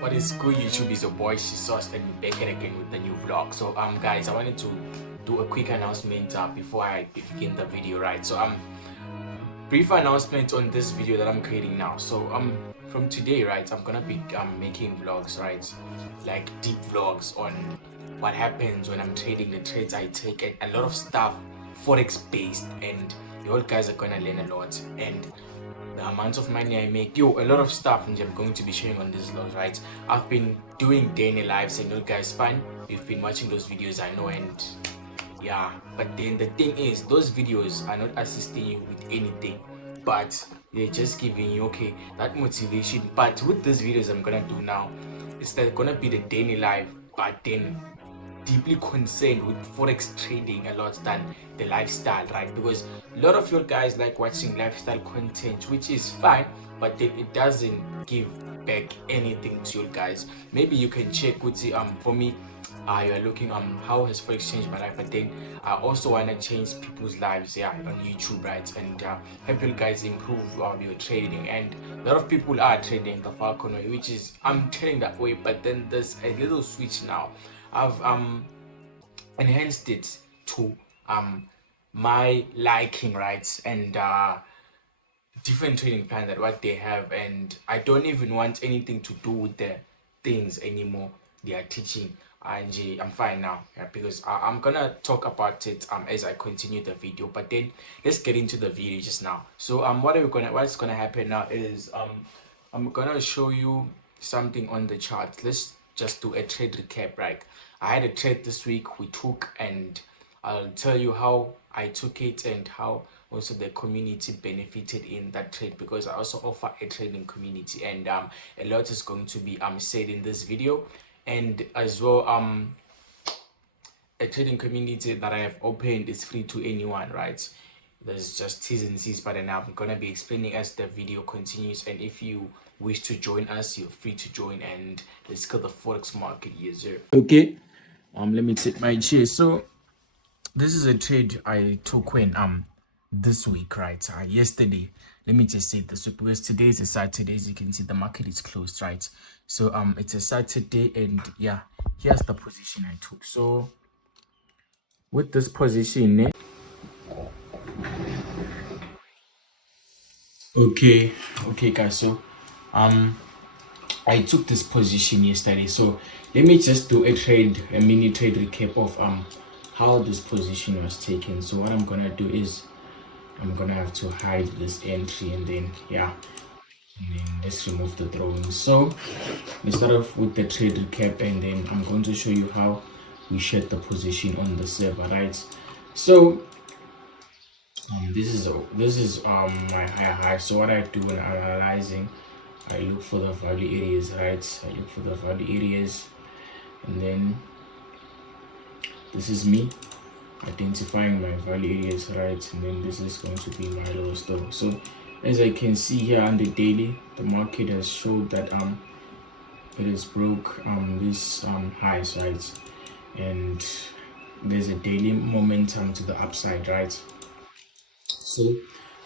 What is good, YouTube? Is your boy Sauce, and we're back again with the new vlog. So guys, I wanted to do a quick announcement before I begin the video, right? So brief announcement on this video that I'm creating now. So from today, right, I'm gonna be making vlogs, right, like deep vlogs on what happens when I'm trading, the trades I take, and a lot of stuff forex based, and you all guys are gonna learn a lot, and the amount of money I make, a lot of stuff, and I'm going to be sharing on this vlog, right? I've been doing daily lives, and you guys fine, you've been watching those videos, I know, and yeah, but then the thing is, those videos are not assisting you with anything, but they're just giving you that motivation. But with these videos I'm gonna do now, it's gonna be the daily life, but then deeply concerned with forex trading a lot than the lifestyle, right? Because a lot of you guys like watching lifestyle content, which is fine, but then it doesn't give back anything to you guys. Maybe you can check with the for me, you are looking how has forex changed my life, but then I also want to change people's lives on YouTube, right? And help you guys improve your trading. And a lot of people are trading the Falcon way, which is I'm trading that way, but then there's a little switch now. I've enhanced it to my liking, right? And different trading plans that what they have, and I don't even want anything to do with the things anymore they are teaching. I'm fine now, because I'm gonna talk about it as I continue the video. But then let's get into the video just now. So what's gonna happen now is I'm gonna show you something on the chart. Let's just do a trade recap, right? I had a trade this week we took, and I'll tell you how I took it and how also the community benefited in that trade, because I also offer a trading community, and a lot is going to be said in this video. And as well, a trading community that I have opened is free to anyone, right? There's just T's and C's, but then I'm gonna be explaining as the video continues. And if you wish to join us, you're free to join, and let's go the forex market. Yes, sir. Okay, let me take my chair. So this is a trade I took when this week, right? Yesterday. Let me just say this week, because today is a Saturday. As you can see, the market is closed, right? So it's a Saturday, and yeah, here's the position I took. So with this position, okay guys, so I took this position yesterday. So let me just do a mini trade recap of how this position was taken. So what I'm gonna do is I'm gonna have to hide this entry, and then let's remove the drawings. So let's start off with the trade recap, and then I'm going to show you how we shared the position on the server, right? So this is my high. So what I do when I'm analyzing, I look for the value areas, right? I look for the value areas, and then this is me identifying my value areas, right? And then this is going to be my lowest low. So as I can see here on the daily, the market has showed that it has broke this highs, right? And there's a daily momentum to the upside, right? So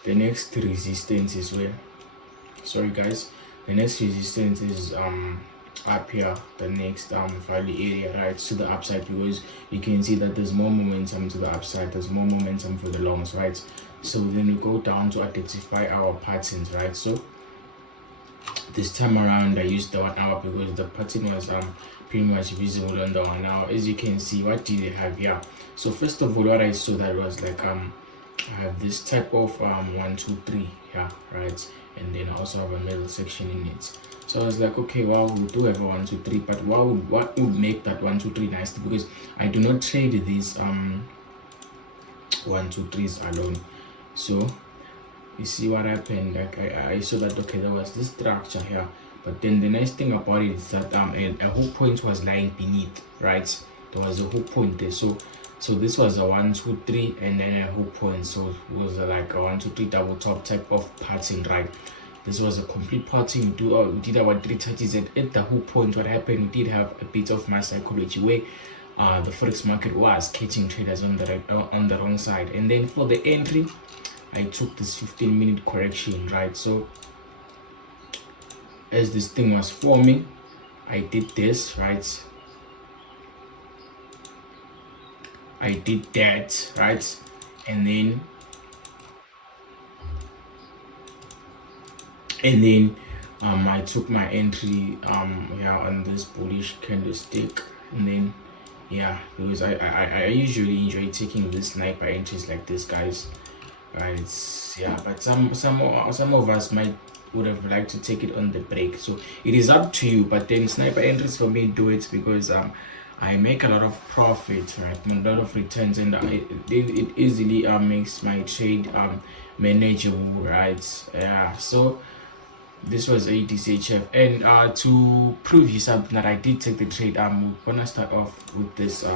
the next resistance is where, sorry guys, the next resistance is up here, the next value area, right, to the upside, because you can see that there's more momentum to the upside, there's more momentum for the longs, right? So then we go down to identify our patterns, right? So this time around I used the 1 hour because the pattern was pretty much visible on the 1 hour. As you can see, what did they have here? So first of all, what I saw that was like I have this type of 1 2 3 here, right? And then I also have a middle section in it. So I was like, okay, well, we do have a 1 2 3, but what would make that 1 2 3 nice? Because I do not trade these 1 2 3s alone. So you see what happened, like I saw that okay, there was this structure here, but then the nice thing about it is that a hook point was lying beneath, right? There was a hook point there. So this was a 1 2 3 and then a hook point. So it was like a 1 2 3 double top type of pattern, right? This was a complete pattern. We did our 3 touches at the hook point. What happened, we did have a bit of my psychology where the forex market was catching traders on the wrong side. And then for the entry, I took this 15-minute correction, right? So as this thing was forming, I did this, right? I did that, right? And then I took my entry yeah, on this bullish candlestick. And then yeah, because I usually enjoy taking this sniper entries like this, guys, right? Yeah, but some of us would have liked to take it on the break, so it is up to you. But then sniper entries for me do it because I make a lot of profit, right? A lot of returns, and it easily makes my trade manageable, right? Yeah, so this was a DCHF, and to prove you something that I did take the trade, I'm gonna start off with this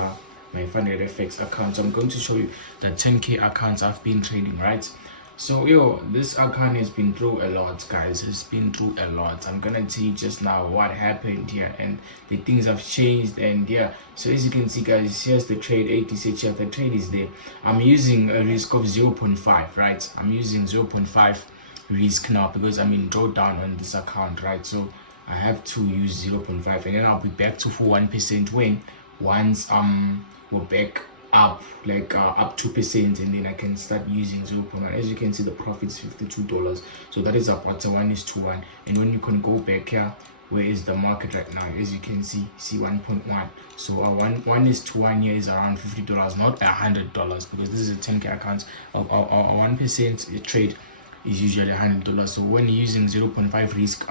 my funded FX account. So I'm going to show you the 10k accounts I've been trading, right? So yo, this account has been through a lot, guys. It's been through a lot. I'm gonna tell you just now what happened here, and the things have changed. And yeah, so as you can see, guys, here's the trade, ATCHF. The trade is there. I'm using a risk of 0.5, right? I'm using 0.5 risk now because I'm in drawdown on this account, right? So I have to use 0.5, and then I'll be back to 1% when once we're back up like up 2%, and then I can start using 0.1. As you can see, the profit is $52, so that is about 1:1. And when you can go back here, where is the market right now? As you can see 1.1. So 1:1 here is around $50, not $100, because this is a 10k account. 1% trade is usually $100. So when you're using 0.5 risk,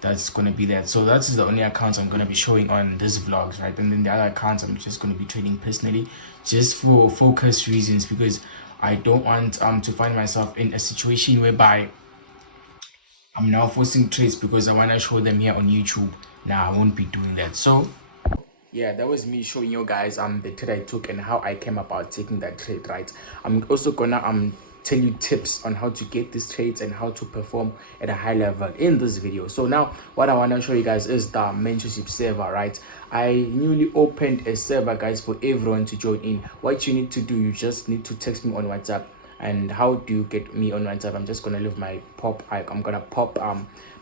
that's gonna be that. So that's the only accounts I'm gonna be showing on this vlogs, right? And then the other accounts I'm just gonna be trading personally, just for focus reasons, because I don't want to find myself in a situation whereby I'm now forcing trades because I want to show them here on YouTube. Now I won't be doing that. So yeah, that was me showing you guys the trade I took and how I came about taking that trade, right? I'm also gonna tell you tips on how to get these trades and how to perform at a high level in this video. So now what I want to show you guys is the mentorship server, right? I newly opened a server, guys, for everyone to join in. What you need to do, you just need to text me on WhatsApp. And how do you get me on WhatsApp? I'm just gonna leave my I'm gonna pop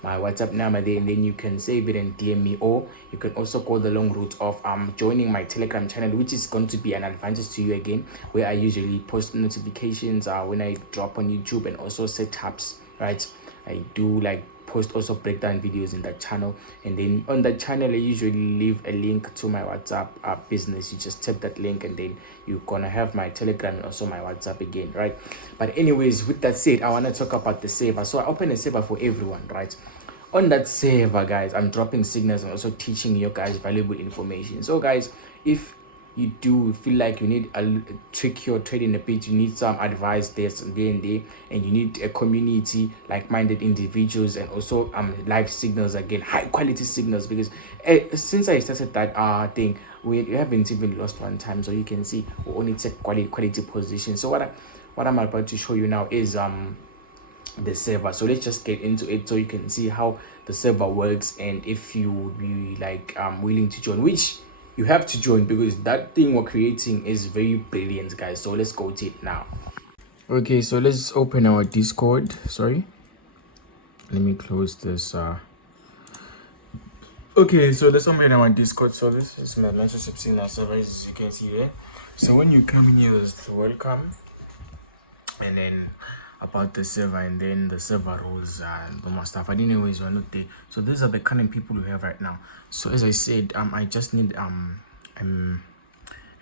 my WhatsApp number there, and then you can save it and DM me, or you can also go the long route of joining my Telegram channel, which is going to be an advantage to you again, where I usually post notifications when I drop on YouTube, and also setups, right? I do like post also breakdown videos in that channel, and then on that channel I usually leave a link to my WhatsApp business. You just tap that link, and then you're gonna have my Telegram and also my WhatsApp again, right? But anyways, with that said, I want to talk about the server. So I opened a server for everyone, right? On that server, guys, I'm dropping signals and also teaching you guys valuable information. So guys, if you do feel like you need a trick your trading a bit, you need some advice there and there, and you need a community like-minded individuals, and also live signals, again, high quality signals, because since I started that thing, we haven't even lost one time. So you can see we only take quality position. So what I'm about to show you now is the server. So let's just get into it so you can see how the server works, and if you would be like willing to join, which you have to join, because that thing we're creating is very brilliant, guys. So let's go to it now. Okay, so let's open our Discord. Sorry, let me close this. Okay, so let's open our Discord. So this is my mentorship signal server, as you can see there. So when you come in here, there's welcome, and then about the server, and then the server rules and the more stuff. But anyways, we're not there. So these are the kind of people we have right now. So as I said, I just need a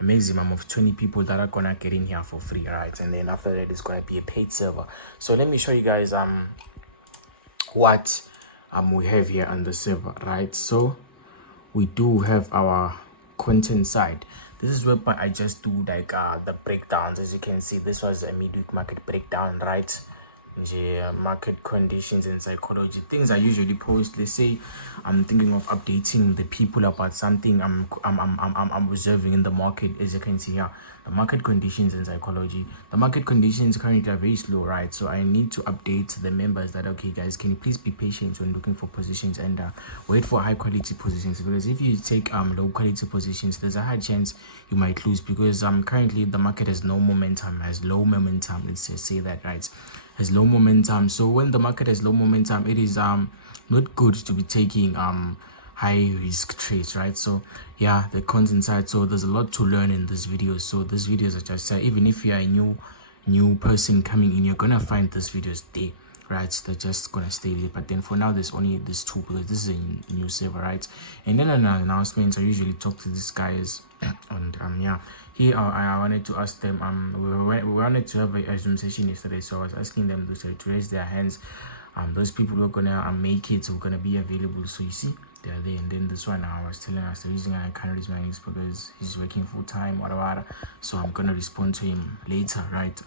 maximum of 20 people that are gonna get in here for free, right? And then after that, it's gonna be a paid server. So let me show you guys what we have here on the server, right? So we do have our content side. This is where I just do like the breakdowns. As you can see, this was a midweek market breakdown, right? Market conditions and psychology, things I usually post. Let's say I'm thinking of updating the people about something I'm observing in the market. As you can see here, the market conditions and psychology. The market conditions currently are very slow, right? So I need to update the members that, okay guys, can you please be patient when looking for positions, and wait for high quality positions, because if you take low quality positions, there's a high chance you might lose, because currently the market has no momentum, has low momentum. Let's just say that, right? Has low momentum. So when the market has low momentum, it is not good to be taking high risk trades, right? So yeah, the cons inside. So there's a lot to learn in this video. So this videos are just even if you are a new person coming in, you're gonna find this videos there, right? They're just gonna stay there. But then for now, there's only this two because this is a new server, right? And then an announcement, I usually talk to these guys and yeah, here I wanted to ask them, we wanted to have a Zoom session yesterday, so I was asking them to raise their hands. Those people who are gonna make it, who are gonna be available. So you see, they're there. And then this one, I was telling us the reason I can't raise my hands because he's working full time, whatever. So I'm gonna respond to him later, right?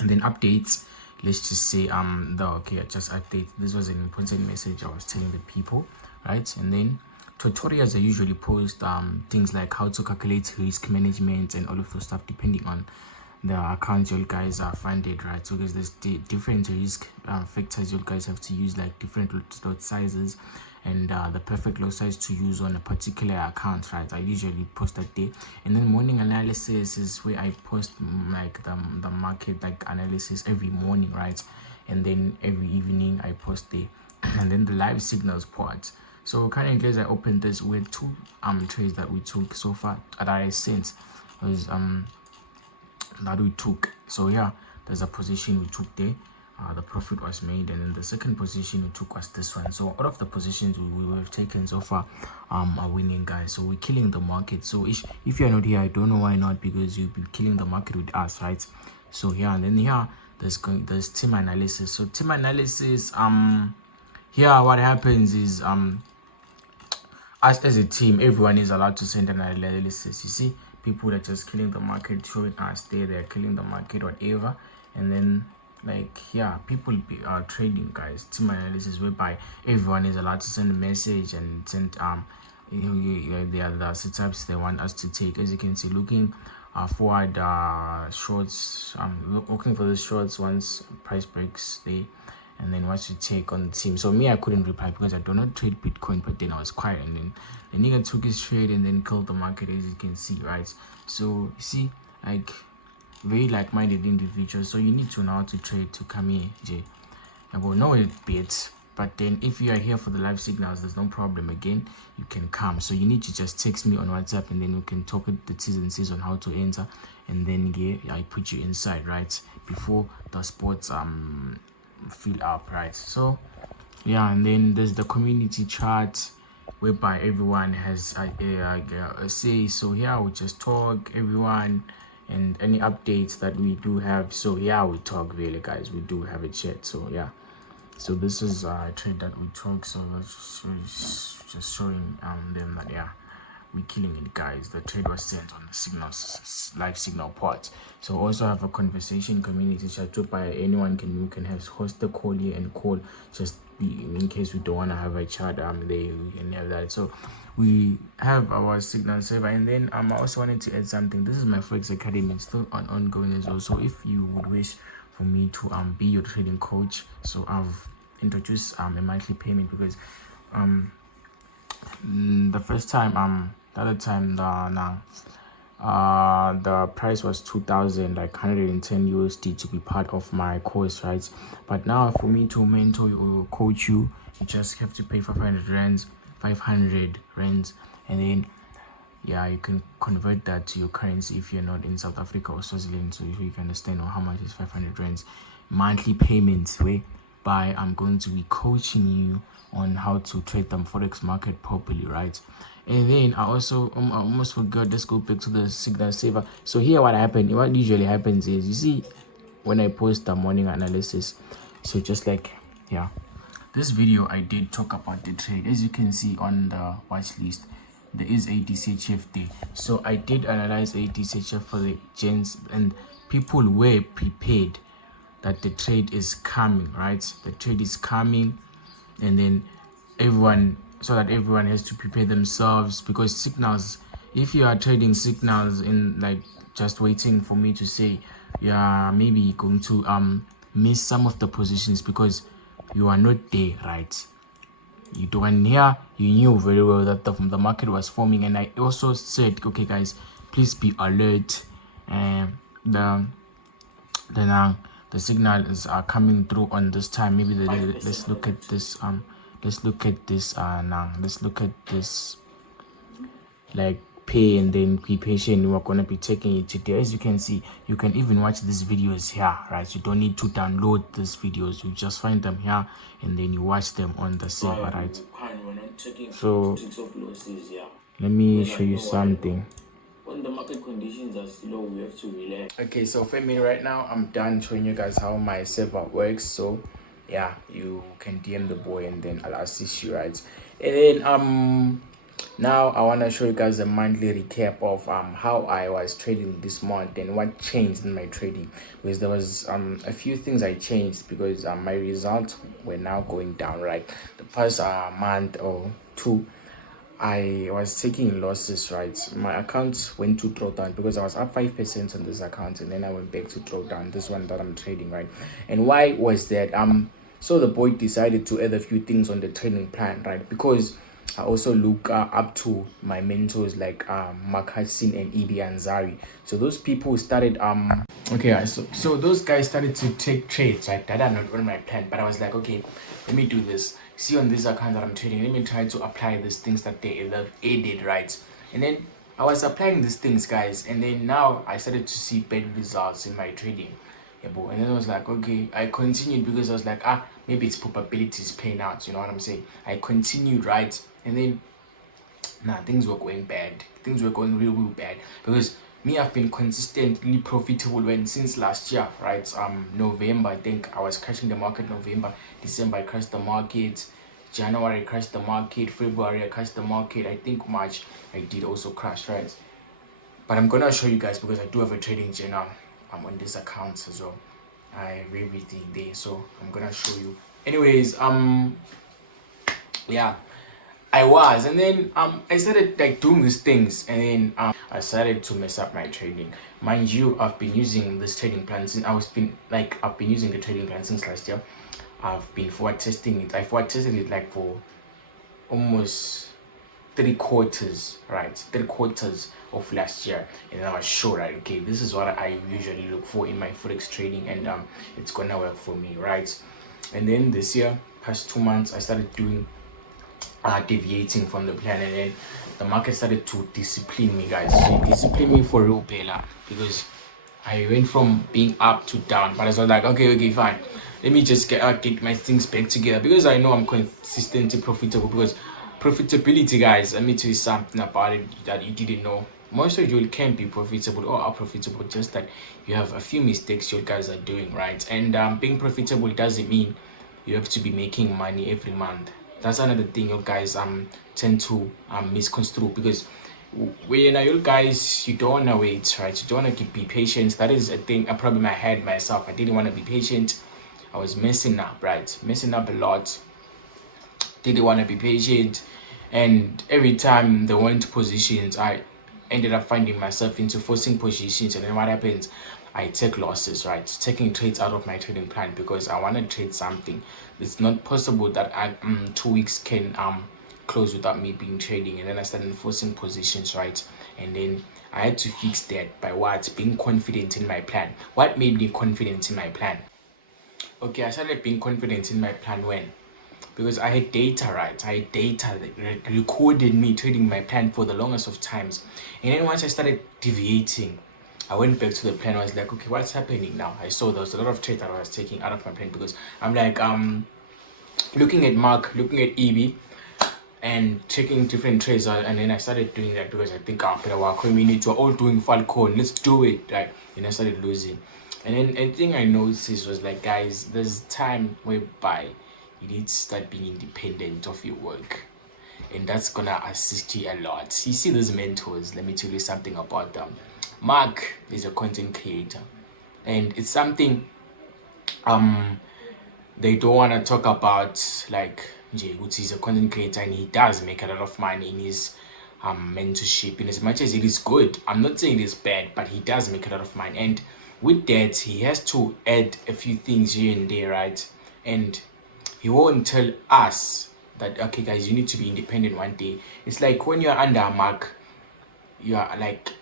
And then updates. Let's just say I just update. This was an important message I was telling the people, right? And then tutorials, I usually post things like how to calculate risk management and all of those stuff depending on the accounts you guys are funded, right? So because there's different risk factors you guys have to use, like different lot sizes and the perfect lot size to use on a particular account, right? I usually post that day. And then morning analysis is where I post like the market like analysis every morning, right? And then every evening I post the and then the live signals part. So currently as I opened this with two trades that we took so far that I sent was that we took. So yeah, there's a position we took there, the profit was made, and then the second position we took was this one. So all of the positions we have taken so far are winning, guys. So we're killing the market. So if you're not here, I don't know why not, because you'll be killing the market with us, right? So yeah, and then here there's team analysis. So team analysis, here what happens is as a team, everyone is allowed to send an analysis. You see, people that are just killing the market, showing us they're killing the market, whatever. And then like yeah, people are trading, guys. Team analysis whereby everyone is allowed to send a message and send they are the setups they want us to take. As you can see, looking forward shorts, looking for the shorts once price breaks there, and then what you take on the team. So me, I couldn't reply because I do not trade Bitcoin, but then I was quiet, and then the nigga took his trade and then killed the market, as you can see, right? So you see, like very like-minded individuals. So you need to know how to trade to come here, Jay. I will know it bit, but then if you are here for the live signals, there's no problem. Again, you can come. So you need to just text me on WhatsApp, and then we can talk at the T's and C's on how to enter, and then yeah, I put you inside, right, before the sports fill up, right? So yeah, and then there's the community chat whereby everyone has a say. So here we just talk, everyone, and any updates that we do have. So yeah, we talk really, guys. We do have a chat. So yeah, so this is a trade that we talk. So that's just showing them that yeah, we're killing it, guys. The trade was sent on the signals, live signal part. So also have a conversation community chat by anyone can have host the call here and call, just be in case we don't want to have a chat we can have that. So we have our signal server, and then I also wanted to add something. This is my Forex Academy. It's still ongoing as well. So if you would wish for me to be your trading coach, so I've introduced a monthly payment, because the first time the other time the price was 2,000, like 110 USD to be part of my course, right? But now for me to mentor or coach you, you just have to pay 500 rands, and then yeah, you can convert that to your currency if you're not in South Africa or Swaziland. So if you can understand how much is 500 rands monthly payments, whereby I'm going to be coaching you on how to trade the forex market properly, right? And then I also almost forgot. Let's go back to the signal saver. So here what usually happens is, you see, when I post the morning analysis, so just like yeah, this video I did talk about the trade. As you can see on the watch list, there is a DCHF there. So I did analyze a DCHF for the gents, and people were prepared that the trade is coming, right? The trade is coming, and then everyone has to prepare themselves, because signals, if you are trading signals in like just waiting for me to say, yeah, maybe you're going to miss some of the positions because you are not there, right? You don't here, you knew very well that the market was forming, and I also said, okay guys, please be alert, and the signals are coming through on this time. Maybe let's look at this let's look at this now. Let's look at this, like, pay and then be patient. We're gonna be taking it today. As you can see, you can even watch these videos here, right? You don't need to download these videos, you just find them here and then you watch them on the server, right? So let me show you something. When the market conditions are slow, we have to relax. Okay, so for me right now, I'm done showing you guys how my server works. So yeah, you can DM the boy and then I'll assist you, right? And then now I want to show you guys a monthly recap of how I was trading this month and what changed in my trading, because there was a few things I changed because my results were now going down, right? The past month or two, I was taking losses, right? My account went to drawdown because I was up 5% on this account and then I went back to drawdown, this one that I'm trading, right? And why was that? So the boy decided to add a few things on the trading plan, right? Because I also look up to my mentors like Mark Hudson and Ibi Anzari. So those people started okay, so those guys started to take trades, right, that are not on my plan, but I was like, okay, let me do this. See, on this account that I'm trading, let me try to apply these things that they did, right? And then I was applying these things, guys, and then now I started to see better results in my trading. Yeah, and then I was like, okay, I continued because I was like, maybe it's probabilities paying out, you know what I'm saying? I continued, right? And then things were going bad. Things were going real bad because me, I've been consistently profitable since last year, right? November, I think I was crashing the market. November, December, I crashed the market. January, I crashed the market. February, I crashed the market. I think March, I did also crash, right? But I'm gonna show you guys because I do have a trading journal on this account as well. I have everything there, so I'm gonna show you. Anyways, yeah, I was, and then I started like doing these things, and then I started to mess up my trading. Mind you, I've been using this trading plan since I've been using the trading plan since last year. I've been forward testing it. I forward tested it like for almost 3/4, right? 3/4 of last year, and I was sure, right, okay, this is what I usually look for in my forex trading, and it's gonna work for me, right? And then this year, past 2 months, I started doing deviating from the plan, and then the market started to discipline me, guys. It disciplined me for real, Bella, because I went from being up to down, but I was like, okay, fine, let me just get my things back together, because I know I'm consistently profitable. Because profitability, guys, let me tell you something about it that you didn't know. Most of you can be profitable or are profitable, just that you have a few mistakes you guys are doing, right? And being profitable doesn't mean you have to be making money every month. That's another thing you guys tend to misconstrue, because when you guys, you don't want to wait, right? You don't want to be patient. That is a problem I had myself. I didn't want to be patient. I was messing up, right? Messing up a lot. Didn't want to be patient, and every time they went positions, I ended up finding myself into forcing positions, and then what happens? I take losses, right? Taking trades out of my trading plan because I want to trade something. It's not possible that I 2 weeks can close without me being trading, and then I started forcing positions, right? And then I had to fix that by what? Being confident in my plan. What made me confident in my plan? Okay, I started being confident in my plan when? Because I had data, right? I had data that recorded me trading my plan for the longest of times. And then once I started deviating, I went back to the plan. I was like, okay, what's happening now? I saw there was a lot of trades that I was taking out of my plan, because I'm like looking at Mark, looking at EB, and checking different trades, and then I started doing that because I think after our community we're all doing Falcon, let's do it, right? And I started losing. And then a thing I noticed was like, guys, there's time whereby you need to start being independent of your work, and that's gonna assist you a lot. You see those mentors, let me tell you something about them. Mark is a content creator, and it's something they don't want to talk about, like Jay, which is a content creator, and he does make a lot of money in his mentorship. In as much as it is good, I'm not saying it is bad, but he does make a lot of money, and with that he has to add a few things here and there, right? And he won't tell us that, okay guys, you need to be independent one day. It's like when you're under a Mark, you are like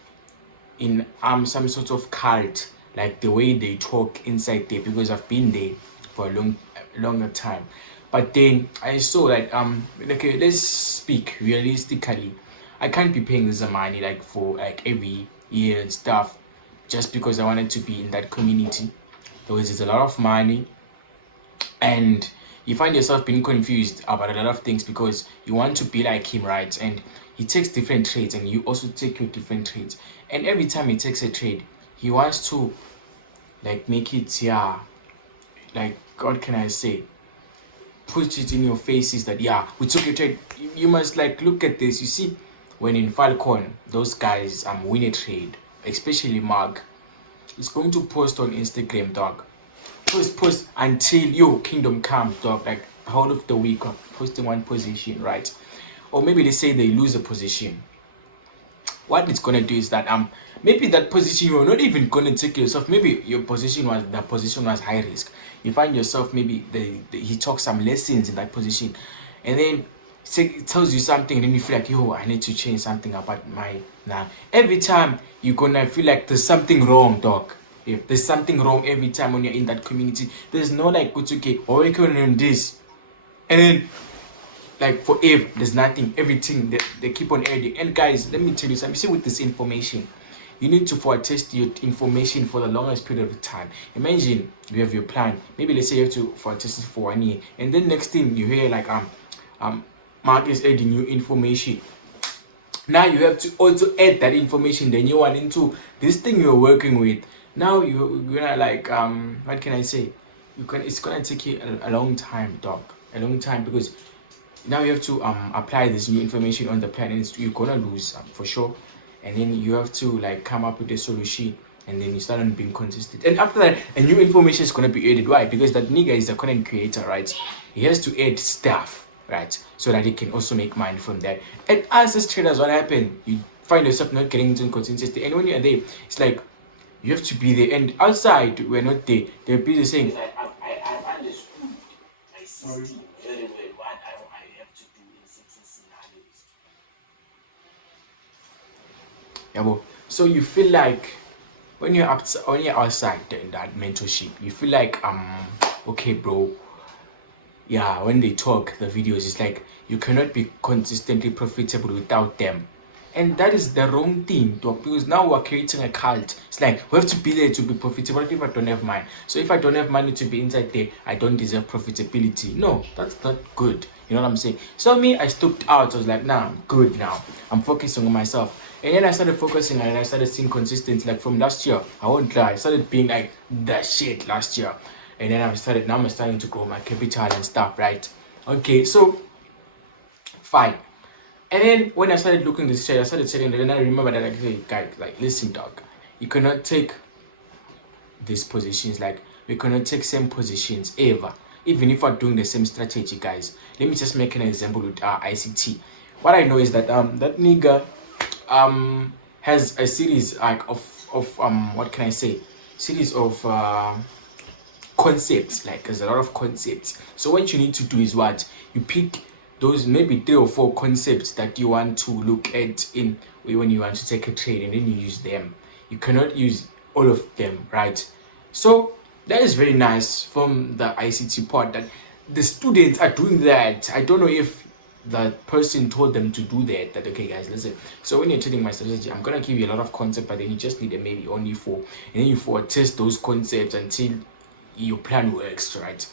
in some sort of cult, like the way they talk inside there, because I've been there for a longer time. But then I saw like okay, let's speak realistically. I can't be paying this money like for like every year and stuff just because I wanted to be in that community. Because it's a lot of money, and you find yourself being confused about a lot of things because you want to be like him, right? And he takes different trades and you also take your different trades, and every time he takes a trade he wants to like make it, yeah, like what can I say, put it in your faces that yeah, we took a trade. You must like look at this. You see, when in Falcon those guys win a trade, especially Mark, is going to post on Instagram, dog. Post until your kingdom comes, dog. Like whole of the week of posting one position, right? Or maybe they say they lose a position. What it's gonna do is that maybe that position you're not even gonna take yourself. Maybe your position was high risk. You find yourself maybe he talks some lessons in that position, and then it tells you something, and then you feel like, yo, I need to change something about my now. Every time you're gonna feel like there's something wrong, dog. If there's something wrong every time when you're in that community, there's no like it's okay, or working on this, and then like forever there's nothing, everything they keep on adding. And guys, let me tell you something. See, with this information, you need to forward test your information for the longest period of time. Imagine you have your plan, maybe let's say you have to forward test it for 1 year, and then next thing you hear like Mark is adding new information. Now you have to also add that information, the new one, into this thing you're working with. Now you're gonna like what can I say, it's gonna take you a long time, dog, a long time, because now you have to apply this new information on the plan, and you're gonna lose for sure. And then you have to like come up with a solution, and then you start on being consistent. And after that, a new information is gonna be added. Why? Because that nigga is a content creator, right? He has to add stuff, right, so that he can also make money from that. And us as traders, what happened? You find yourself not getting into consistency, and when you're there, it's like you have to be there. And outside, we're not there. They're busy saying, I understood. I see very well what I have to do in certain scenarios. Yeah, well, so you feel like when you're outside in that mentorship, you feel like okay, bro. Yeah, when they talk, the videos, it's like you cannot be consistently profitable without them. And that is the wrong thing, dog, because now we're creating a cult. It's like we have to be there to be profitable if I don't have money. So if I don't have money to be inside there, I don't deserve profitability. No, that's not good. You know what I'm saying? So me, I stopped out. I was like, nah, I'm good now. I'm focusing on myself. And then I started focusing and I started seeing consistency. Like from last year, I won't lie, I started being like the shit last year. And then I'm starting to grow my capital and stuff, right? Okay, so fine. And then when I started looking at this shit, I started saying, and then I remember that, like, hey, guys, like, listen, dog, you cannot take these positions, like, we cannot take same positions ever, even if we're doing the same strategy, guys. Let me just make an example with ICT. What I know is that that nigga has a series like of what can I say, series of concepts. Like there's a lot of concepts. So what you need to do is what you pick those maybe 3 or 4 concepts that you want to look at in when you want to take a trade, and then you use them. You cannot use all of them, right? So that is very nice from the ICT part that the students are doing that. I don't know if the person told them to do that, okay guys, listen, so when you're trading my strategy, I'm gonna give you a lot of concepts, but then you just need maybe only 4, and then you forward test those concepts until your plan works, right?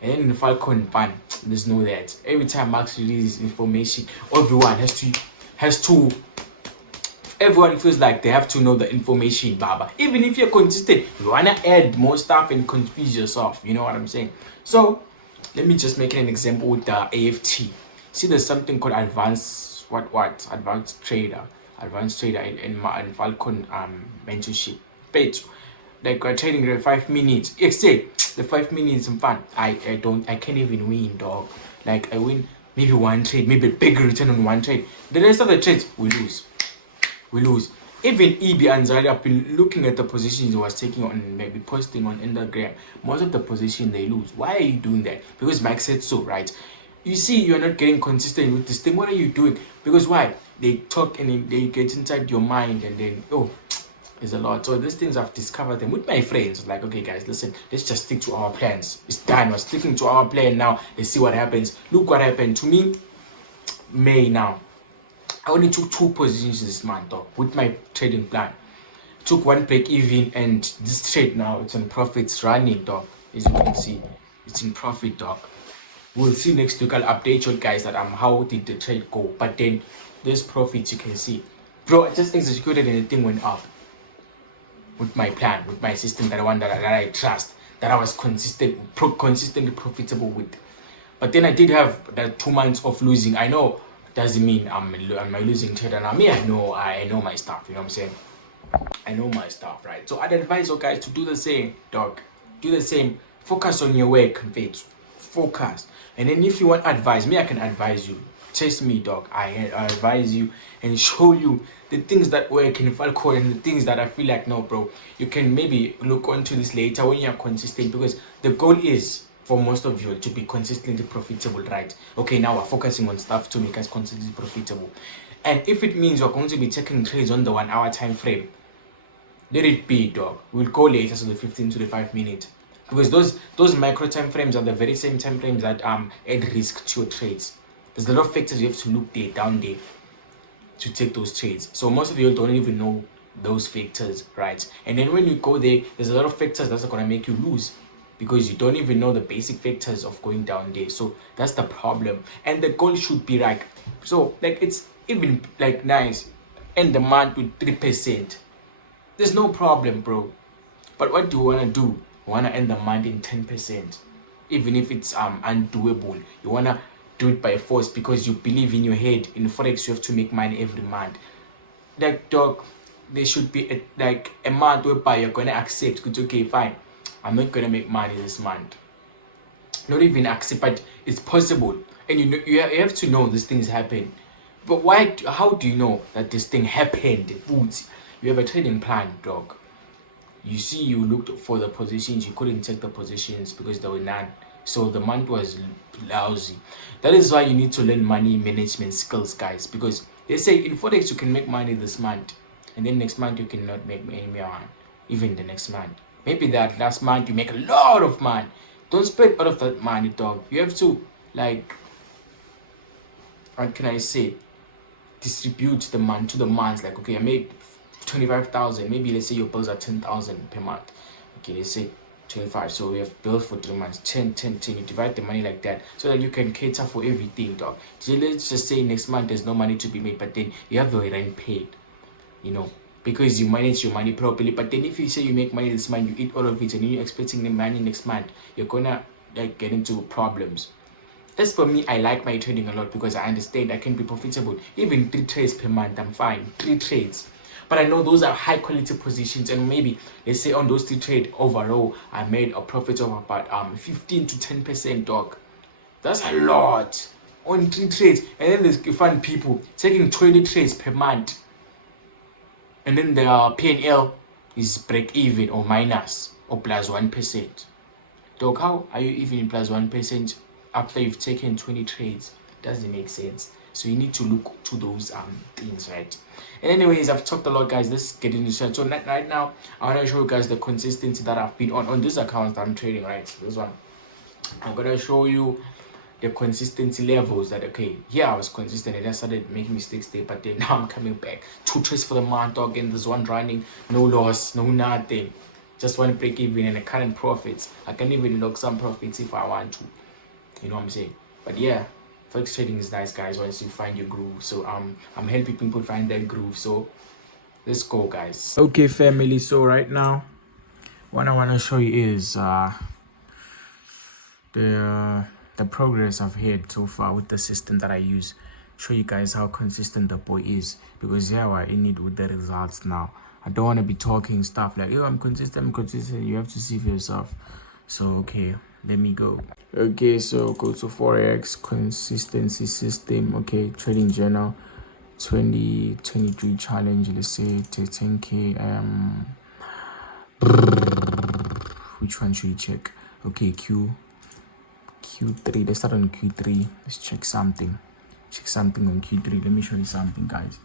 And then in Falcon Pan, there's no that. Every time Max releases information, everyone everyone feels like they have to know the information, Baba. Even if you're consistent, you wanna add more stuff and confuse yourself. You know what I'm saying? So let me just make an example with the AFT. See, there's something called advanced trader in Falcon mentorship page. Like we're trading the 5 minutes. Except the 5 minutes in fun. I can't even win, dog. Like I win maybe one trade, maybe a big return on one trade. The rest of the trades we lose. Even EB and Zari, I've been looking at the positions he was taking on, maybe posting on Instagram. Most of the position they lose. Why are you doing that? Because Mike said so, right? You see, you're not getting consistent with this thing. What are you doing? Because why? They talk and they get inside your mind, and then It's a lot. So these things I've discovered them with my friends. Like, okay guys, listen, let's just stick to our plans. It's done. We're sticking to our plan now. Let's see what happens. Look what happened to me. May now. I only took 2 positions this month though, with my trading plan. Took 1 break even, and this trade now it's on profits running dog. As you can see, it's in profit dog. We'll see next week. I'll update you guys that how did the trade go. But then there's profits you can see. Bro, I just executed and the thing went up. With my plan, with my system, that one that I trust, that I was consistently profitable with. But then I did have that 2 months of losing. I know doesn't mean I'm a losing trader now. Me, I know my stuff. You know what I'm saying? I know my stuff, right? So I'd advise you guys to do the same, dog. Do the same. Focus on your work, Faith. Focus. And then if you want advice, me, I can advise you. Test me, dog. I advise you and show you the things that work in Falcon and the things that I feel like, no, bro, you can maybe look onto this later when you're consistent, because the goal is for most of you to be consistently profitable, right? Okay, now we're focusing on stuff to make us consistently profitable. And if it means you're going to be taking trades on the 1 hour time frame, let it be, dog. We'll go later to the 15 to the 5 minute, because those micro time frames are the very same time frames that add risk to your trades. There's a lot of factors you have to look there, down there, to take those trades. So most of you don't even know those factors, right? And then when you go there, there's a lot of factors that's going to make you lose, because you don't even know the basic factors of going down there. So that's the problem. And the goal should be like, so like it's even like nice, end the month with 3%. There's no problem, bro. But what do you want to do? You want to end the month in 10%, even if it's undoable. You want to do it by force because you believe in your head. In Forex, you have to make money every month. Like, dog, there should be a month whereby you're going to accept, okay, fine, I'm not going to make money this month. Not even accept, but it's possible. And you have to know these things happen. But why? How do you know that this thing happened? You have a trading plan, dog. You see, you looked for the positions, you couldn't take the positions because there were none. So the month was lousy. That is why you need to learn money management skills, guys. Because they say in Forex you can make money this month, and then next month you cannot make any more. Even the next month, maybe that last month you make a lot of money. Don't spend all of that money, dog. You have to, like, what can I say? Distribute the month to the months. Like, okay, I made 25,000. Maybe let's say your bills are 10,000 per month. Okay, let's say 25. So we have bills for 3 months. 10. You divide the money like that so that you can cater for everything, dog. So let's just say next month there's no money to be made, but then you have your rent paid, you know, because you manage your money properly. But then if you say you make money this month, you eat all of it, and then you're expecting the money next month, you're gonna like get into problems. That's for me. I like my trading a lot because I understand I can be profitable. Even 3 trades per month, I'm fine. 3 trades. But I know those are high quality positions, and maybe let's say on those 3 trades overall I made a profit of about 15 to 10%, dog. That's a lot on 3 trades. And then you find people taking 20 trades per month, and then their P&L is break even or minus or plus 1%. Dog, how are you even in plus 1% after you've taken 20 trades? Doesn't make sense. So you need to look to those things, right? And anyways, I've talked a lot, guys. Let's get into it. So right now I want to show you guys the consistency that I've been on this account that I'm trading, right? This one, I'm gonna show you the consistency levels. That okay, yeah, I was consistent and I started making mistakes there, but then now I'm coming back. 2 trades for the month, dog, and this one running, no loss, no nothing, just 1 break even and a current profits. I can even lock some profits if I want to, you know what I'm saying? But yeah, Forex trading is nice, guys, once you find your groove. So I'm helping people find their groove. So let's go, guys. Okay, family, so right now what I want to show you is the progress I've had so far with the system that I use. Show you guys how consistent the boy is, because yeah, we're in it with the results now. I don't want to be talking stuff like, oh, I'm consistent. You have to see for yourself. So okay, let me go. Okay, so go to Forex consistency system. Okay, trading journal 2023 challenge. Let's say 10k. Which one should you check? Okay, Q3. Let's start on Q3. Let's check something on Q3. Let me show you something, guys.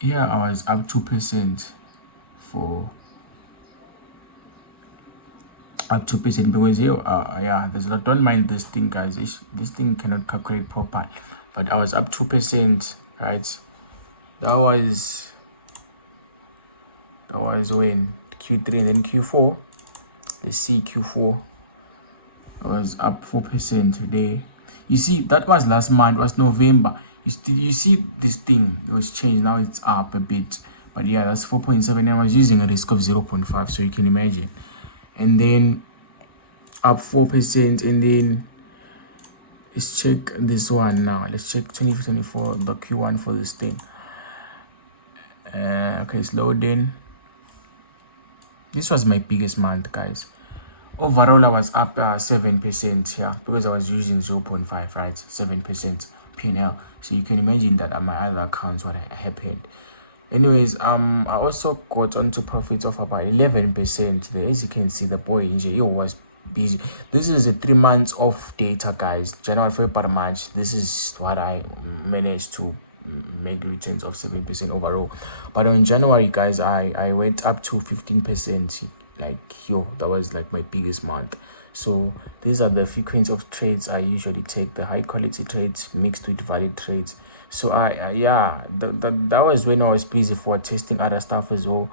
Here I was up 2%. for up 2% because here yeah, there's a lot. Don't mind this thing, guys. This thing cannot calculate proper, but I was up 2%, right? That was when Q3, and then Q4. Let's see, Q4 was up 4% today. You see, that was last month, was November. You see this thing, it was changed. Now it's up a bit, but yeah, that's 4.7. I was using a risk of 0.5, so you can imagine. And then up 4%, and then let's check this one now. Let's check 2024, the Q1 for this thing. Okay, it's loading. This was my biggest month, guys. Overall, I was up 7% here because I was using 0.5, right? 7% P&L. So you can imagine that on my other accounts what happened. Anyways, I also got onto profits of about 11% there. As you can see, the boy he was busy. This is a 3 months of data, guys. January, February, March. This is what I managed to make returns of 7% overall. But on January, guys, I went up to 15%. Like, yo, that was like my biggest month. So these are the frequency of trades I usually take, the high quality trades mixed with valid trades. So yeah, that was when I was busy for testing other stuff as well.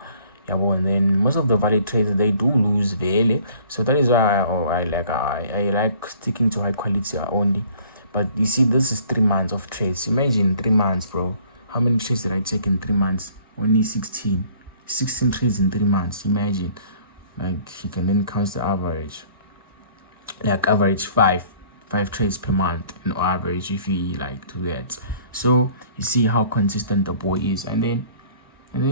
Yeah, well, and then most of the valid trades, they do lose daily. So that is why I like sticking to high quality only. But you see, this is 3 months of trades. Imagine 3 months, bro. How many trades did I take in 3 months? Only 16 trades in 3 months. Imagine, like, you can then count the average, like average five trades per month in average, if you like to get. So you see how consistent the boy is. And then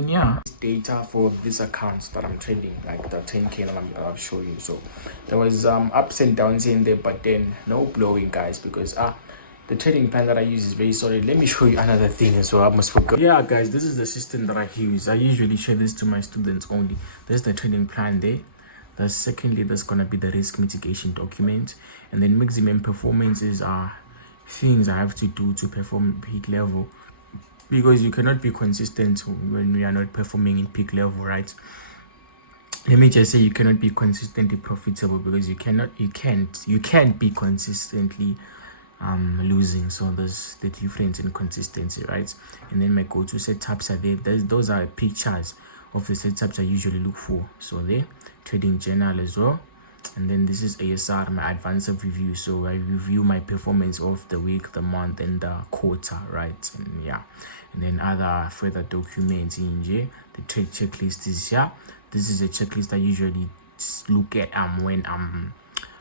yeah, data for these accounts that I'm trading, like the 10K that I'll show you. So there was ups and downs in there, but then no blowing, guys, because the trading plan that I use is very solid. Let me show you another thing as well. I must forget. Yeah, guys, this is the system that I use. I usually share this to my students only. There's the trading plan there. Secondly, there's gonna be the risk mitigation document, and then maximum performances are things I have to do to perform peak level, because you cannot be consistent when we are not performing in peak level, right? Let me just say, you cannot be consistently profitable because you can't be consistently losing. So there's the difference in consistency, right? And then my go-to setups are there. Those are pictures of the setups I usually look for. So there, trading journal as well. And then this is ASR, my advanced review. So I review my performance of the week, the month, and the quarter, right? And yeah, and then other further documents in here. The trade checklist is here. This is a checklist I usually look at when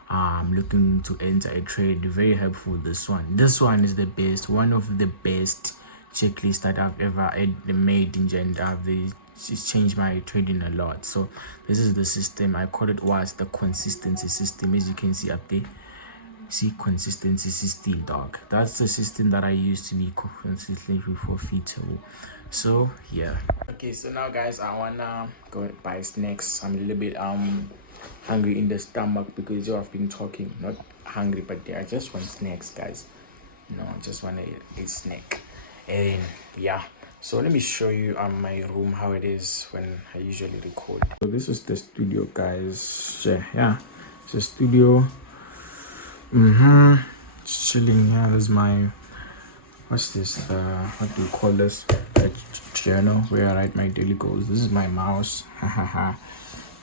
I'm looking to enter a trade. Very helpful. This one is the best, one of the best checklists that I've ever made in general. It's changed my trading a lot. So this is the system. I call it the consistency system. As you can see up there, see, consistency system, dog. That's the system that I use to be consistently profitable. So yeah. Okay, so now, guys, I wanna go buy snacks. I'm a little bit hungry in the stomach because I've been talking. Not hungry, but I just want snacks, guys. No, I just want to eat snack. And yeah, so let me show you my room, how it is when I usually record. So this is the studio, guys. Yeah, it's a studio. Just chilling here. There's my, what's this, what do you call this, a journal where I write my daily goals. This is my mouse.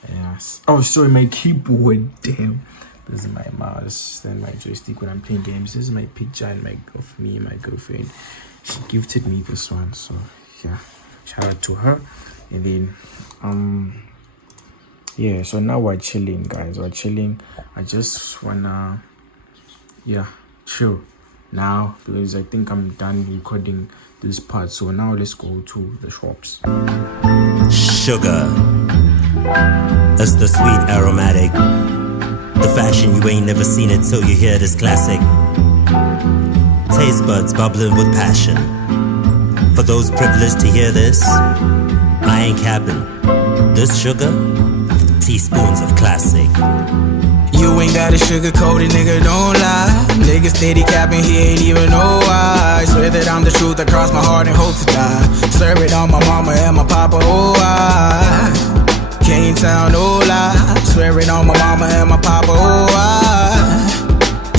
Yes. Oh, sorry, my keyboard. Damn. This is my mouse. Then my joystick when I'm playing games. This is my picture and of me and my girlfriend. She gifted me this one, so yeah, shout out to her. And then yeah, so now we're chilling, guys. We're chilling. I just wanna chill now because I think I'm done recording this part. So now let's go to the shops. Sugar, that's the sweet aromatic, the fashion you ain't never seen it till you hear this classic. Taste buds bubbling with passion. For those privileged to hear this, I ain't capping. This sugar, teaspoons of classic. You ain't gotta sugarcoat it, nigga, don't lie. Nigga steady capping, he ain't even know why. I swear that I'm the truth, I cross my heart and hope to die. Serve it on my mama and my papa, oh I Can't tell no lie. Swear it on my mama and my papa, oh I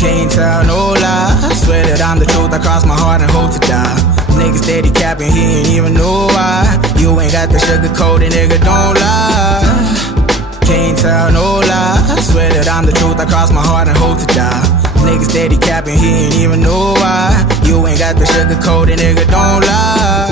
can't tell no lie. Swear that I'm the truth, I cross my heart and hope to die. Nigga steady capping, he ain't even know why. You ain't got the sugar coated, nigga, don't lie. Can't tell no lie. Swear that I'm the truth, I cross my heart and hope to die. Nigga steady capping, he ain't even know why. You ain't got the sugar coated, nigga, don't lie.